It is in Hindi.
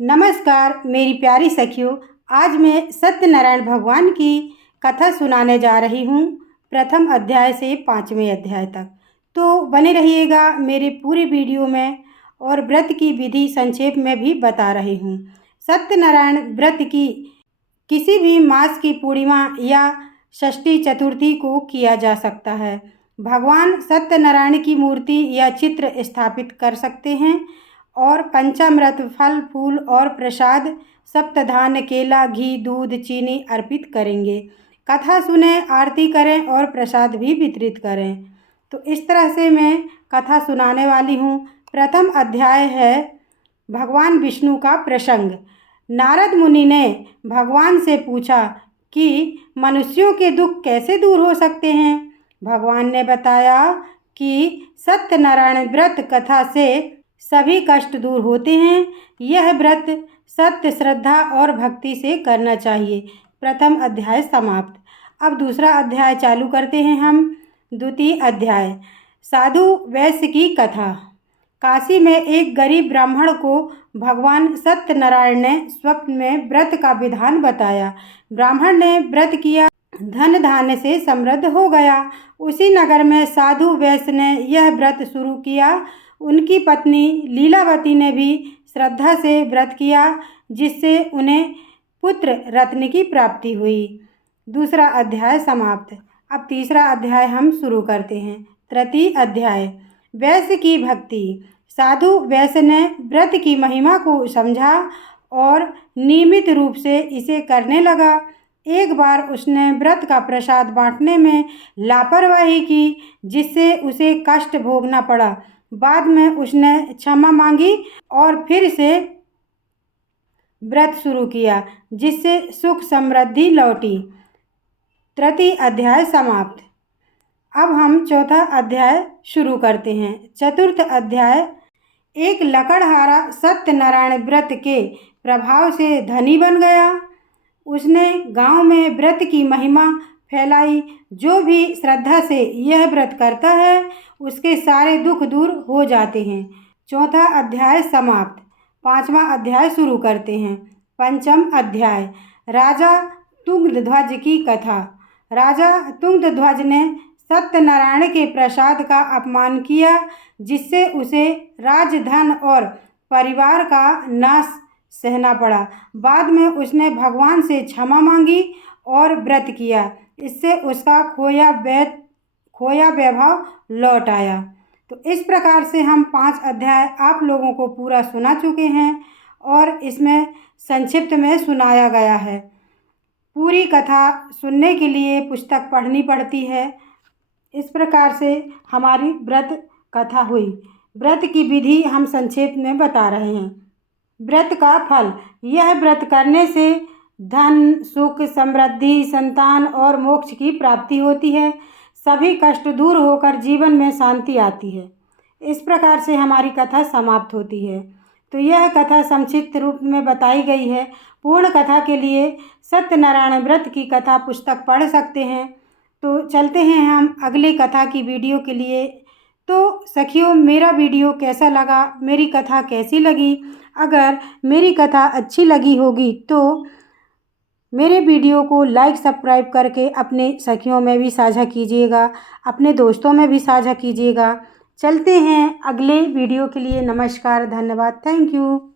नमस्कार मेरी प्यारी सखियों। आज मैं सत्यनारायण भगवान की कथा सुनाने जा रही हूँ, प्रथम अध्याय से 5वें अध्याय तक। तो बने रहिएगा मेरे पूरे वीडियो में। और व्रत की विधि संक्षेप में भी बता रही हूँ। सत्यनारायण व्रत की किसी भी मास की पूर्णिमा या षष्ठी चतुर्थी को किया जा सकता है। भगवान सत्यनारायण की मूर्ति या चित्र स्थापित कर सकते हैं और पंचामृत फल फूल और प्रसाद सप्तधान्य केला घी दूध चीनी अर्पित करेंगे। कथा सुने, आरती करें और प्रसाद भी वितरित करें। तो इस तरह से मैं कथा सुनाने वाली हूँ। प्रथम अध्याय है भगवान विष्णु का प्रसंग। नारद मुनि ने भगवान से पूछा कि मनुष्यों के दुख कैसे दूर हो सकते हैं। भगवान ने बताया कि सत्यनारायण व्रत कथा से सभी कष्ट दूर होते हैं। यह व्रत सत्य श्रद्धा और भक्ति से करना चाहिए। प्रथम अध्याय समाप्त। अब दूसरा अध्याय चालू करते हैं हम। द्वितीय अध्याय साधु वैश्य की कथा। काशी में एक गरीब ब्राह्मण को भगवान सत्यनारायण ने स्वप्न में व्रत का विधान बताया। ब्राह्मण ने व्रत किया, धन धान्य से समृद्ध हो गया। उसी नगर में साधु वैश्य ने यह व्रत शुरू किया। उनकी पत्नी लीलावती ने भी श्रद्धा से व्रत किया, जिससे उन्हें पुत्र रत्न की प्राप्ति हुई। दूसरा अध्याय समाप्त। अब तीसरा अध्याय हम शुरू करते हैं। तृतीय अध्याय वैश्य की भक्ति। साधु वैश्य ने व्रत की महिमा को समझा और नियमित रूप से इसे करने लगा। एक बार उसने व्रत का प्रसाद बांटने में लापरवाही की, जिससे उसे कष्ट भोगना पड़ा। बाद में उसने क्षमा मांगी और फिर से व्रत शुरू किया, जिससे सुख समृद्धि लौटी। तृतीय अध्याय समाप्त। अब हम चौथा अध्याय शुरू करते हैं। चतुर्थ अध्याय एक लकड़हारा सत्यनारायण व्रत के प्रभाव से धनी बन गया। उसने गांव में व्रत की महिमा फैलाई। जो भी श्रद्धा से यह व्रत करता है उसके सारे दुख दूर हो जाते हैं। चौथा अध्याय समाप्त। पांचवा अध्याय शुरू करते हैं। पंचम अध्याय राजा तुंगध्वज की कथा। राजा तुंगध्वज ने सत्यनारायण के प्रसाद का अपमान किया, जिससे उसे राजधन और परिवार का नाश सहना पड़ा। बाद में उसने भगवान से क्षमा मांगी और व्रत किया। इससे उसका खोया वैभव लौट आया। तो इस प्रकार से हम 5 अध्याय आप लोगों को पूरा सुना चुके हैं और इसमें संक्षिप्त में सुनाया गया है। पूरी कथा सुनने के लिए पुस्तक पढ़नी पड़ती है। इस प्रकार से हमारी व्रत कथा हुई। व्रत की विधि हम संक्षेप में बता रहे हैं। व्रत का फल। यह व्रत करने से धन सुख समृद्धि संतान और मोक्ष की प्राप्ति होती है। सभी कष्ट दूर होकर जीवन में शांति आती है। इस प्रकार से हमारी कथा समाप्त होती है। तो यह कथा संक्षिप्त रूप में बताई गई है। पूर्ण कथा के लिए सत्यनारायण व्रत की कथा पुस्तक पढ़ सकते हैं। तो चलते हैं हम अगली कथा की वीडियो के लिए। तो सखियों, मेरा वीडियो कैसा लगा, मेरी कथा कैसी लगी? अगर मेरी कथा अच्छी लगी होगी तो मेरे वीडियो को लाइक सब्सक्राइब करके अपने सखियों में भी साझा कीजिएगा, अपने दोस्तों में भी साझा कीजिएगा। चलते हैं अगले वीडियो के लिए। नमस्कार, धन्यवाद, थैंक यू।